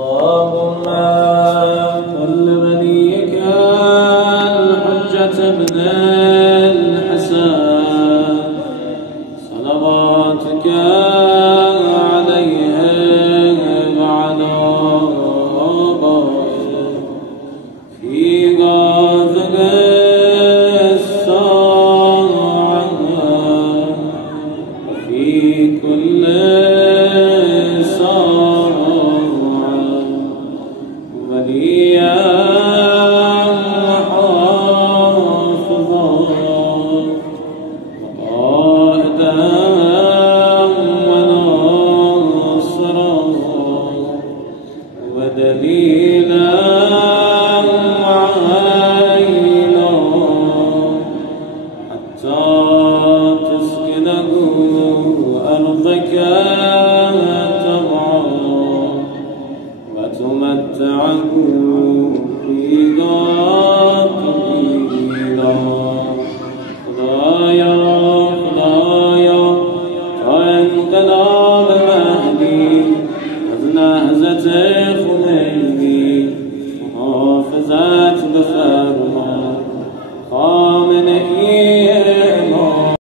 اللهم كل وليك الحجة ابن الحسن صلواتك عليه وعلى آبائه في غازق الساعة وفي كل وليا وحافظا وقائدا وناصرا ودليلا وعينا حتى تسكنه أرضك وتمتعه فيها طويلا خدايا خدايا